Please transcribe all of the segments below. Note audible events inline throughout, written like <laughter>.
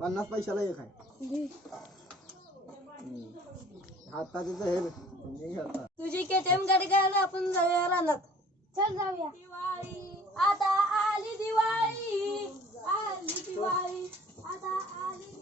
पन्नास पैशाला एक आहे. दे. आता तिथं हे तुझी केटीएम गाडी काढायला आपण जाऊया रानात. चल जाऊया. दिवाळी आता आली दिवाळी. आली दिवाळी आता आली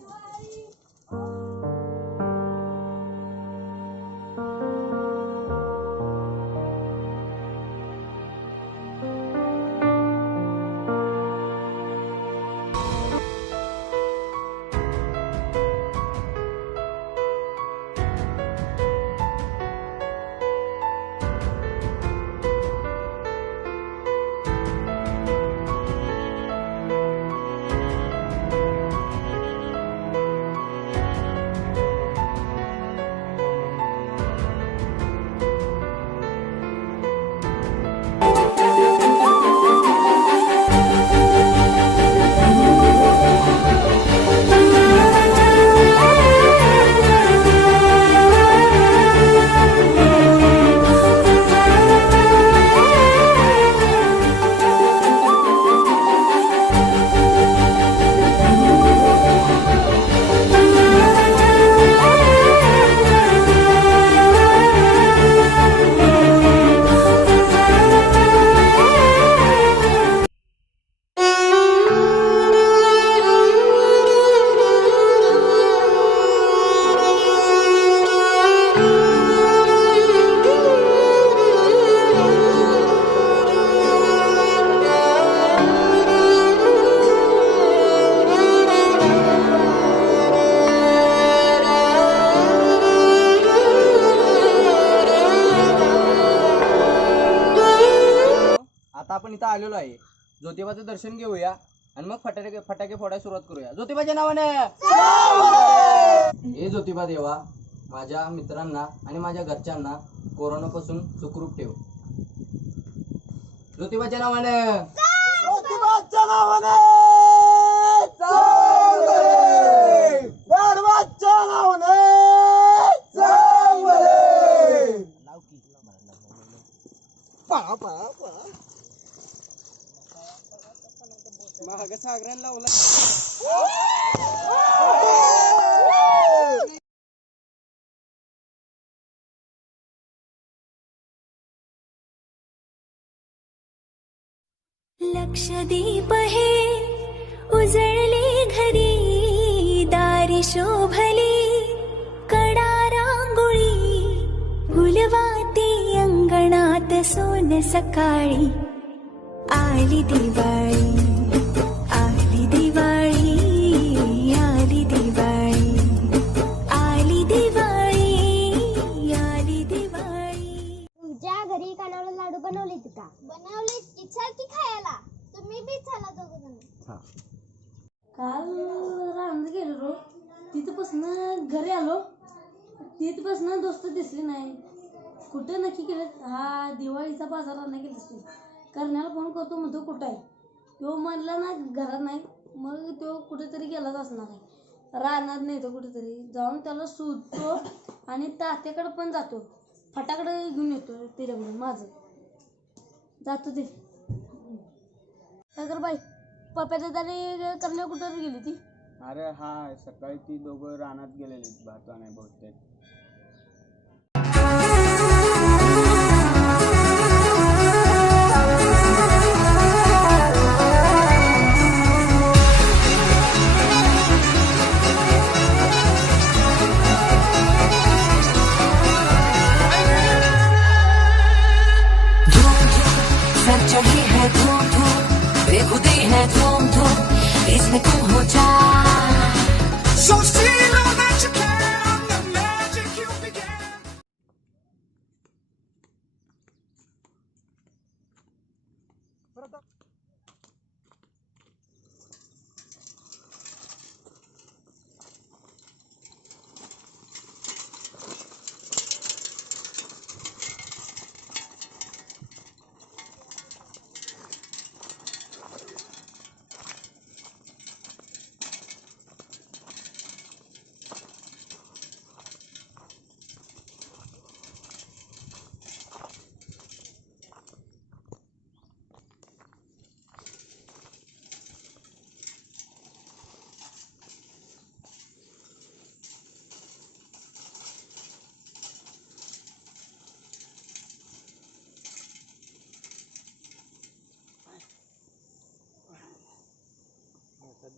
आलेलो आहे. ज्योतिबाचं दर्शन घेऊया आणि मग फटाके फटाके फोडायला सुरुवात करूया. ज्योतिबाच्या नावाने! हे ज्योतिबा देवा माझ्या मित्रांना आणि माझ्या घरच्यांना कोरोनापासून सुखरूप ठेव. ज्योतिबाच्या नावाने! ज्योतिबाच्या नावाने! गाढवाच्या नावाने! पळा पळा पळा महाग सागरान लावला लक्षदीप हे उजळले घरी दारी शोभली कडा रांगोळी फुलवाती अंगणात सोन सकाळी आली दिवाळी. घरी आलो. तिथपासनं दोस्त दिसली नाही. कुठे नक्की केलं हा दिवाळीचा बाजार नाही दिसली करण्याला फोन करतो म्हणतो कुठं आहे? तो म्हणला ना घरात नाही. मग तो कुठेतरी गेलाच असणार आहे. राहणार नाही तो कुठेतरी. जाऊन त्याला शोधतो आणि तात्याकडे पण जातो. फटाकडे घेऊन येतो त्याच्याकडून माझं. जातो ते. सागर बाई पप्याच्या दारी करण्या कुठं गेली ती? अरे हा सकाळी ती दोघं रानात गेलेली भात नाही बहुतेक.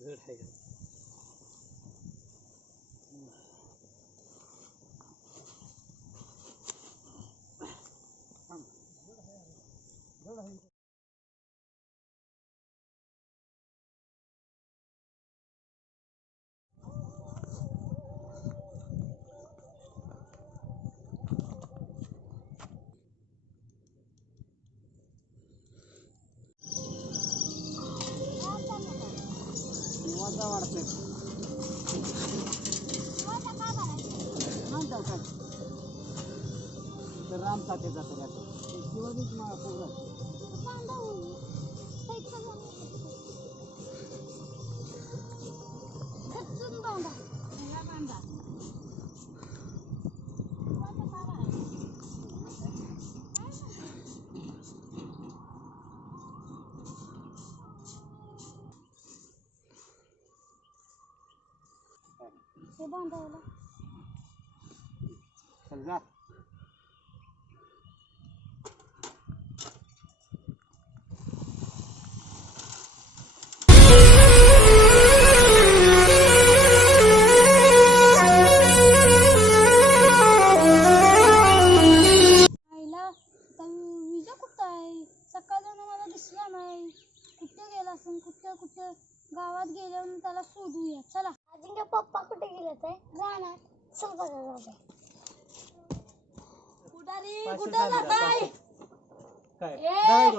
من الحياة. बांधा बांधा हे बांधायला चल बघा कुठारी कुठं जाताय काय? ए!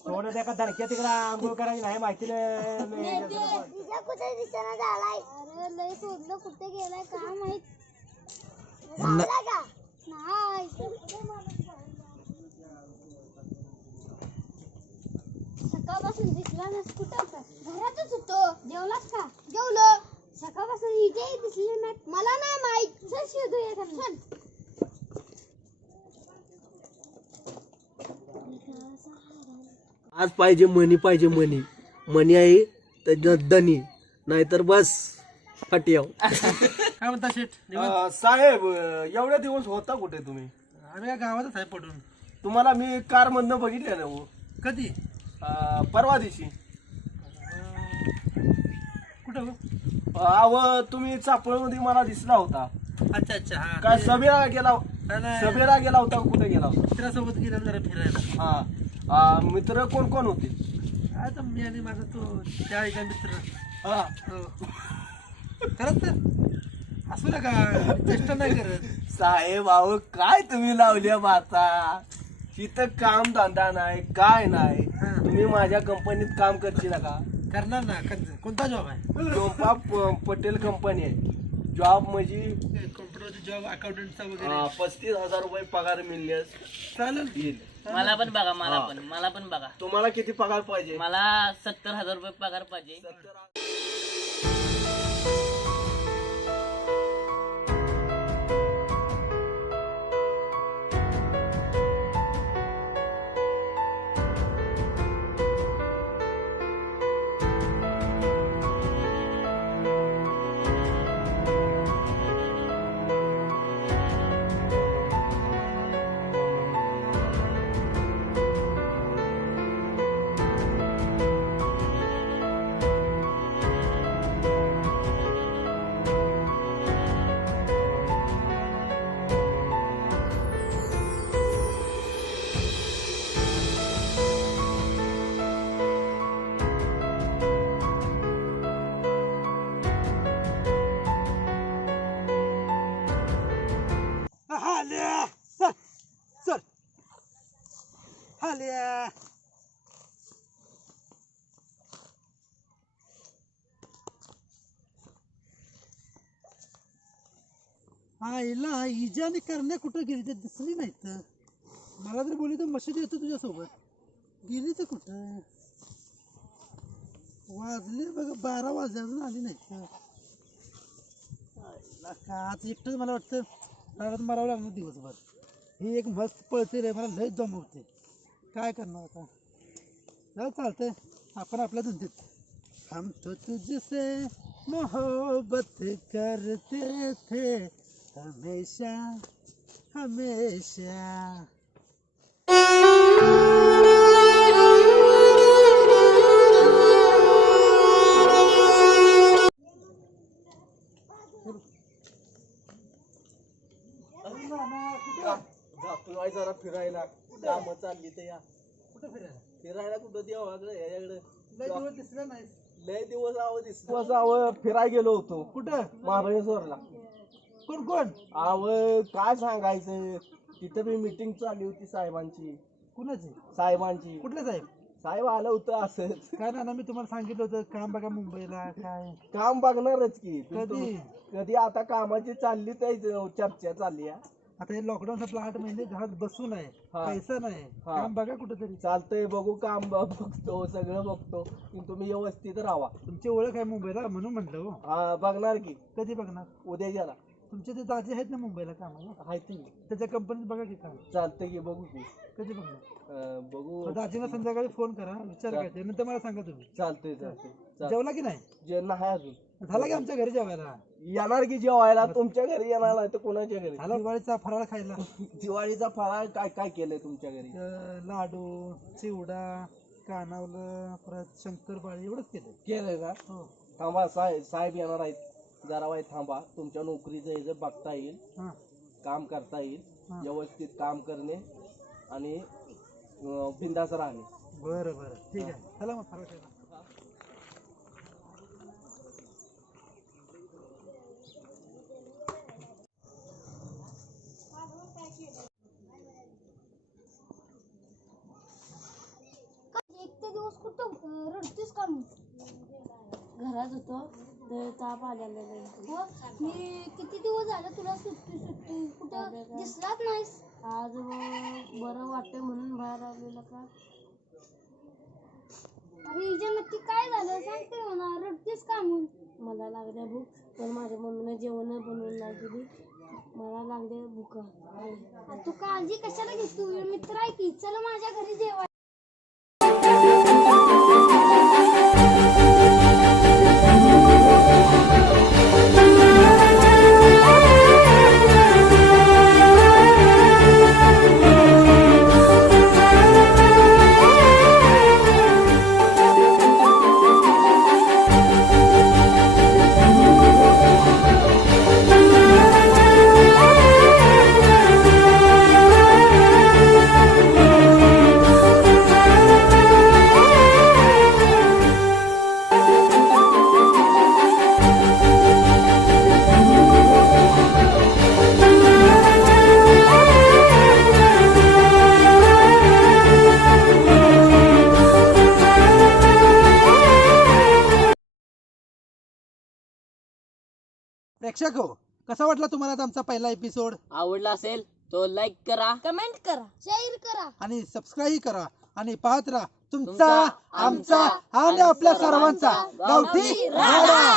थोडं त्या का धडक्या तिकडे आंघोळ करायची नाही माहिती नाही कुठे दिसना झालाय? अरे लय शोधलं कुठे गेलाय काय माहीत? झाला का? नाही. सकाळपासून दिसला नस कुठं होता? घरातच होतो. जेवलास का? जेवलो. सकाळपासून इथे दिसले नाहीत. मला नाही माहीत. चल शोधूया त्यांना चल. आज पाहिजे मनी पाहिजे मनी. मनी आहे तर दनी नाहीतर बस फाटियाव काय म्हणता शेठ? साहेब एवढ्या दिवस होता कुठे तुम्ही? आम्ही या गावातच आहे पडून. तुम्हाला मी कार मधनं बघितलं ना हो. कधी? अं, परवा दिवशी. कुठं? अव तुम्ही चापळमध्ये मला दिसला होता. अच्छा अच्छा हा. काय सभेला गेला. सभेला गेला होता का कुठे गेला होता? मित्रासोबत गेला जरा फिरायला. हा. मित्र कोण कोण होते? आता मी आणि माझा तो त्या एका मित्र. हा. हो. खरंच तर. असू नका चेष्टा नाही करत. साहेब अहो काय तुम्ही लावल्या माता तिथं काम धंदा नाही काय नाही. हा. तुम्ही माझ्या कंपनीत काम करशील का? करणार ना? कोणता जॉब आहे? जोंपा प- पटेल कंपनी आहे. जॉब म्हणजे कॉम्प्युटरचा जॉब अकाउंटंटचा वगैरे? पस्तीस हजार रुपये पगार मिळण्यास चालेल. येईल. मला पण बघा मला पण मला पण बघा. तुम्हाला किती पगार पाहिजे? मला सत्तर हजार रुपये पगार पाहिजे. हाल्या आईला इजाने करण्या कुठं गेली तर दिसली नाही तर. मला जर बोलली तर मशीद येतो तुझ्यासोबत. गेली तर कुठं? वाजले बघा बारा वाजले अजून आली नाही तर. आईला का आज एकटंच मला वाटतं रानात मारावं लागणार दिवसभर. ही एक मस्त पळते रे मला लय जमवते काय करणार आता? चल चालतंय. आपण आपल्या धंद्यात. हम तो तुझसे मोहब्बत करते थे. हमेशा हमेशा. जरा फिरायला कुठं चालली कुठं फिरायला? फिरायला कुठं देवाकडे याच्याकडे लय दिवस दिसलं नाही लय दिवस आव फिरायला गेलो होतो. कुठं? महाबळेश्वरला. कोण कोण? आव काय सांगायचं? तिथं बी मीटिंग चालली होती साहेबांची. कुणाची? साहेबांची. कुठले साहेब? साहेब आलं होतं असंच. काय ना मी तुम्हाला सांगितलं होतं काम बघा मुंबईला काय? काम बघणारच की. कधी? कधी? आता कामाची चालली तर चर्चा चालली आहे आता हे लॉकडाऊन आपला आठ महिने घरात बसून आहे हा. पैसा नाही. हा. काम बघा कुठेतरी. चालतंय बघू काम ब- बघतो सगळं बघतो. पण तुम्ही व्यवस्थित राहा. तुमची ओळख आहे मुंबईला म्हणून म्हटलं हो. हा बघणार की. कधी बघणार? उद्या गेला तुमचे ते दाजी आहेत ना मुंबईला कामाला? आहे ते त्याच्या कंपनीत बघा की काम चालतंय की बघू की. कधी बघणार? अं, बघू. दाजीला संध्याकाळी फोन करा विचार काय ते नंतर मला सांगा तुम्ही. चालतंय चालतंय. चाल- जेवला की नाही? जे नाही अजून. झाला की आमच्या घरी जेवायला? येणार की जेवायला? तुमच्या घरी येणार नाही तर कोणाच्या घरी? झाला दिवाळीचा फराळ खायला. <laughs> दिवाळीचा फराळ काय काय केलंय तुमच्या घरी? अं, लाडू चिवडा कानावलं परत शंकरपाळी एवढंच केलं केलंय का? हो. थांबा साहेब साहेब येणार आहेत. जरा वाईट थांबा. तुमच्या नोकरीचं हे जे बघता येईल हां. काम करता येईल. व्यवस्थित काम करणे आणि बिंदास राहणे. बरं बरं. ठीक आहे. चला मग खायला एक ते दिवस कुठं अं, रडतीस का मग घरात होतो. ताप आलेला. हो मी किती दिवस झाले तुला सुट्टी सुट्टी? कुठं? दिसलाच नाहीस. आज बरं वाटतंय म्हणून बाहेर आलेलं का? अरे हिच्या नक्की काय झालं? सांगते म्हणा रडतीस का म्हणून? मला लागल्या भूक पण माझ्या मम्मीनं जेवण बनवून नाही दिली. मला लागले भूक. तू काळजी कशाला घेतो मित्र आहे की. चल माझ्या घरी जेवाय प्रेक्षक हो कसा वाटला तुम्हाला आमचा पहिला एपिसोड आवडला असेल तो लाईक करा. कमेंट करा. शेअर करा. आणि सबस्क्राईब करा. आणि पाहत राहा तुमचा आमचा आणि आपल्या सर्वांचा गावठी राडा.